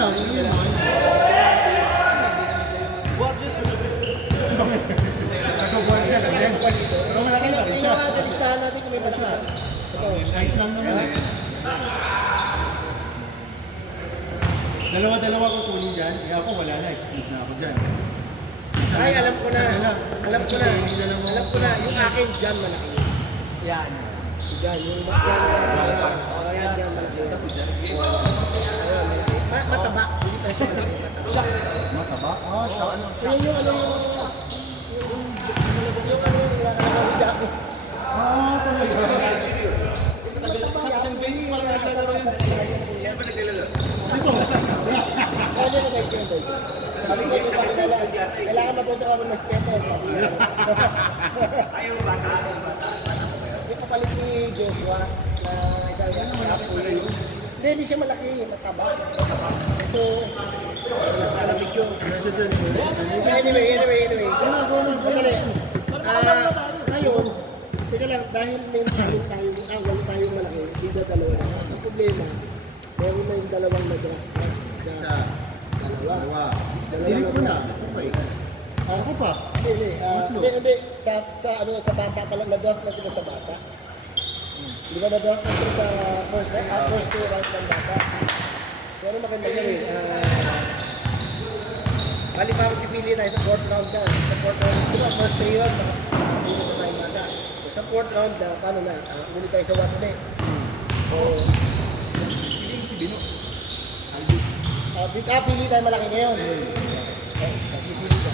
lang, yun lang. Nag-board siya lang yan. Pero malaki pa rin siya. Sa listahan natin kung may malaki. Ito. Kahit lang naman eh. Dalawa-dalawa ko kunin dyan. Eh ako wala na, exclude na ako dyan. Ay, alam ko na. Alam ko na. Kasi Alam ko na. Yung akin dyan malaki. Yan. Dyan. Yung dyan. Oh, yan dyan malaki. Ayun, malaki. Mataba. Hindi pa siya malaki. Mataba. mataba. Ah, siya ano. Yun yung ano yung ano yung dami. Ah, talaga. Sa isang beses pa lang naglalaro yun. Sino ba naglalaro? Ito. Ano yung nag-like yun? Sabi ko yung pagsala. Kailangan matuto kami mag-peto. Ayaw bata. Yung kapalit ni Joshua na nagkakapoy. Hindi siya malaki. Mataba. So, malamig yun. Anyway. Madali. Ngayon, teka lang, dahil may wala tayong malaki, sila dalawa lang. Ang problema, meron na yung dalawang nag-draft. Isa, dalawa. Hindi ko na. Okay. Ako pa. Hindi. Sa bata pa lang, nag-draft na sila sa bata. Di ba nag-draft na sila sa first two rounds ng bata? So ano maganda gawin? Bali parang pipili tayo sa fourth round na. Sa fourth round, di ba first three round, makapili na tayo bata. So sa fourth round, paano na? Uli tayo sa one ulit. So, pili tayo malaki ngayon. Kasi pili ka.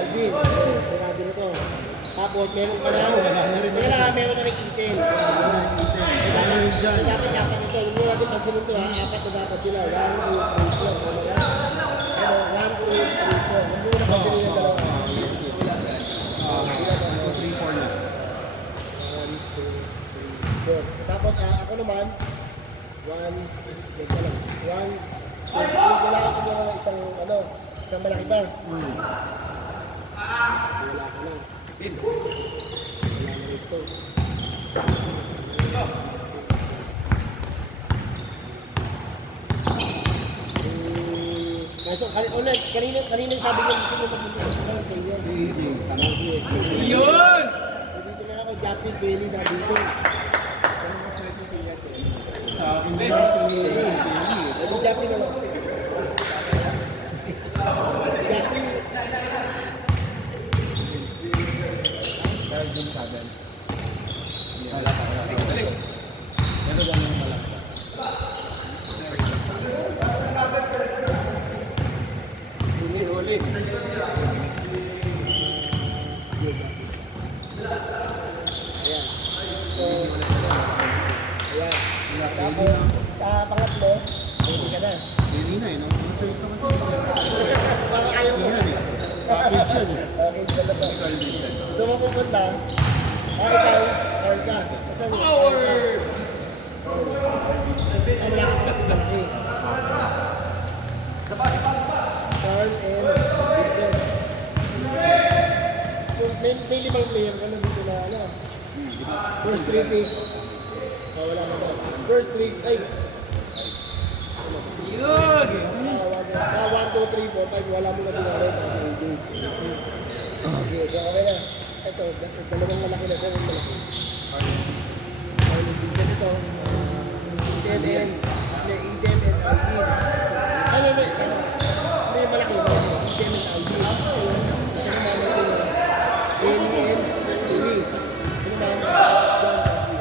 Alvin, pagkado na to. Tapos meron pa na. Meron na rin itin. Dapat ito. Huwag mo natin pansin ito ha. Apat na dapat sila. 1, 2, 3, 4. Ano yan? Ano? 1, 2, 3, 4. Huwag mo na pansin yung dalawa. 3, 4 na. 1, 2, 3, 4. Tapos ako naman, 1, wait ka lang. 1, 2, 3. Kailangan ko mga isang malaki ba? Wala ka na. Wala na ito. So, kanina sabi niya gusto mo magpunta sa kayo. Yun! Dito na ako, Jappy, Kelly, na dito. Sa akin din sa Lily. Ito, Jappy na lang. Jappy. Garden Cabin. Wala pa. Pero lang yung malaki. Huli. Ayan. So, ayan. Tapos, pangatlo, hindi ka na. Lily na eh. No choice naman siya. Parang ayaw mo. Yan eh. Package yan eh. Okay, dalawa. So, mapupunta, ikaw, Carl ka. Kasi, Power! ang lakas kasi malaki. Carl and Vincent. So, may limang player ka na dito na ano. First 3 pick. Wala na daw. First 3, ay. Yun! 1, 2, 3, 4, 5. Wala mo kasi wala ito. Sige, so okay na. Ito, dalawang malaki na. Dalawang malaki. Carl and Vincent ito. Eden and Alvin. Ano. May malaki. Eden and Alvin. Ito naman malaki na. Kelly and Lily. Ito naman John.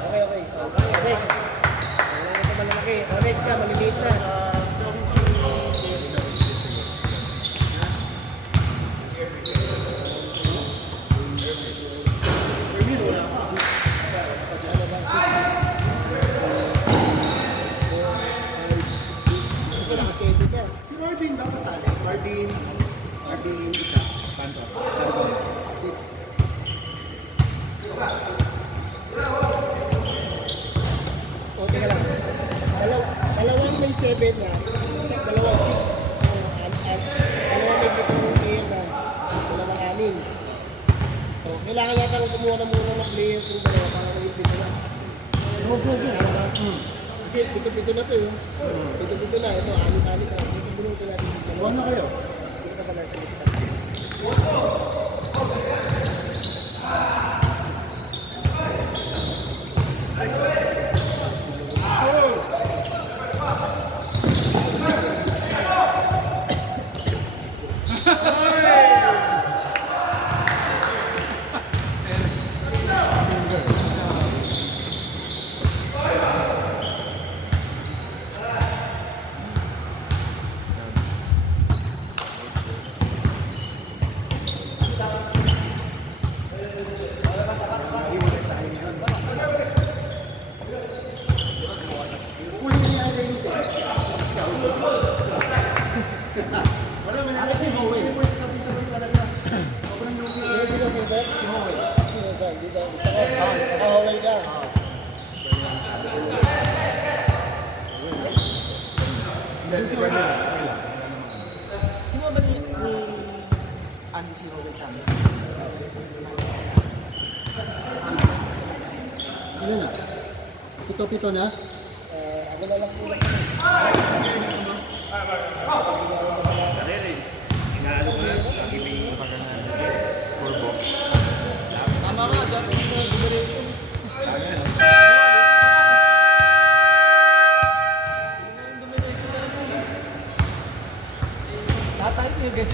Okay. Next. Wala na ito malaki. Next na, maliliit na. Si Marvin ba kasali? Marvin isa. Santos. 6. O, teka lang. Dalawang may 7 na. Dalawang 6. Dalawang may pitong player na. Dalawang 6. O, kailangan yata kung kumuha na muna ng player kung dalawa para maging pito na. Go. Kasi Kasi pito-pito na to yun. Pito-pito na. Ito, alit-alit na. Pito-pito natin. Buwan na kayo. Hindi ka pala sa kita. Wala man ako si Howe. Sabay-sabay talaga. Sobrang lugi. Sino dito? Si Howe. Sino ka? Dito. Isa ka. Isa ka, Hawel ka. Hindi, si Bernal. Sino ba ni Andy si Robert sa amin? Ano na? Pito-pito na? Ako na lang po lang. Tama nga, dapat yung liberation. Tatay niya guys.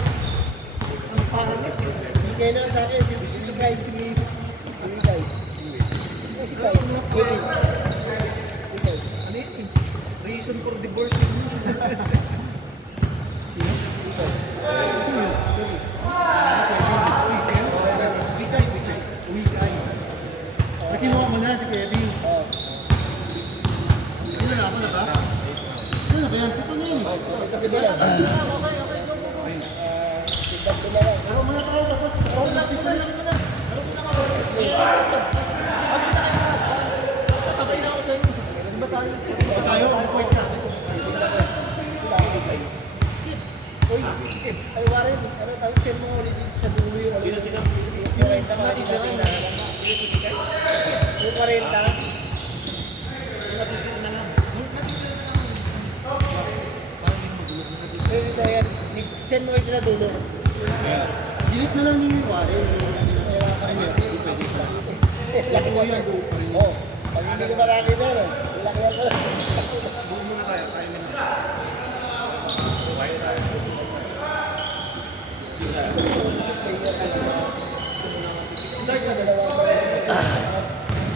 Ang parang Hindi kayo na ang tayo. Sino kayo? Sige. Sige kayo. Si kayo. Kevin. Ikaw. ano yun? Reason for divorce. Nakinuha mo na si Kevin. Oh. Sino na ako na ba? Sino na ba yan? Pito na yun. Pito-pito lang. Tignan ko na lang. Pero mga tao tapos. Oo na, pito na. Sabay na ako sa inyo. Ano ba tayo? Tayo, ang point na. Uy, ay Warren, ano tayo send mo ulit dito sa dulo yung ano yung 40 na natin na yung 40 Pero ito yan, send mo ito sa dulo. Delete na lang ni Warren. Hindi pwede pa. Laki na yan. Oo, pag hindi ko marami na, no? Laki na pala. Buong muna tayo. Tayo muna.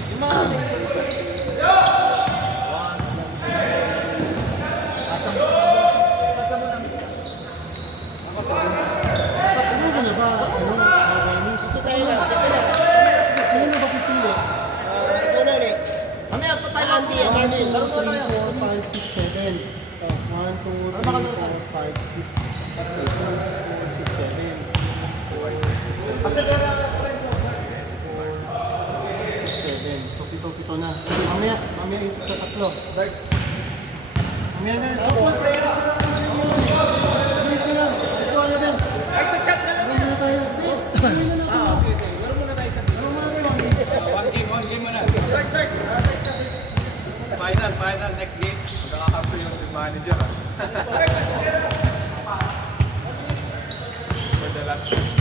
Yung mga Ano ka na ba? Ito tayo na, ito na. Sino na ba pipili? Ikaw na ulit. Mamaya pa tayo. Andy, Andy. 1, 2, 3, 4, 5, 6, 7. 1, 2, 3, 4, 5, 6, 7. Kasi kaya 6, 7. So, pito-pito na. Sige, mamaya yung tatlo. Mamaya na. So, full prayers na lang naman yun. Prayers na lang. Let's go na din. ay sa chat na lang. Gawin na tayo. Gawin na natin. Sige, sige. Meron muna tayo sa Gawin muna tayo. One game muna. Third. Final, next game. Magkakakampo yung manager. For the last game.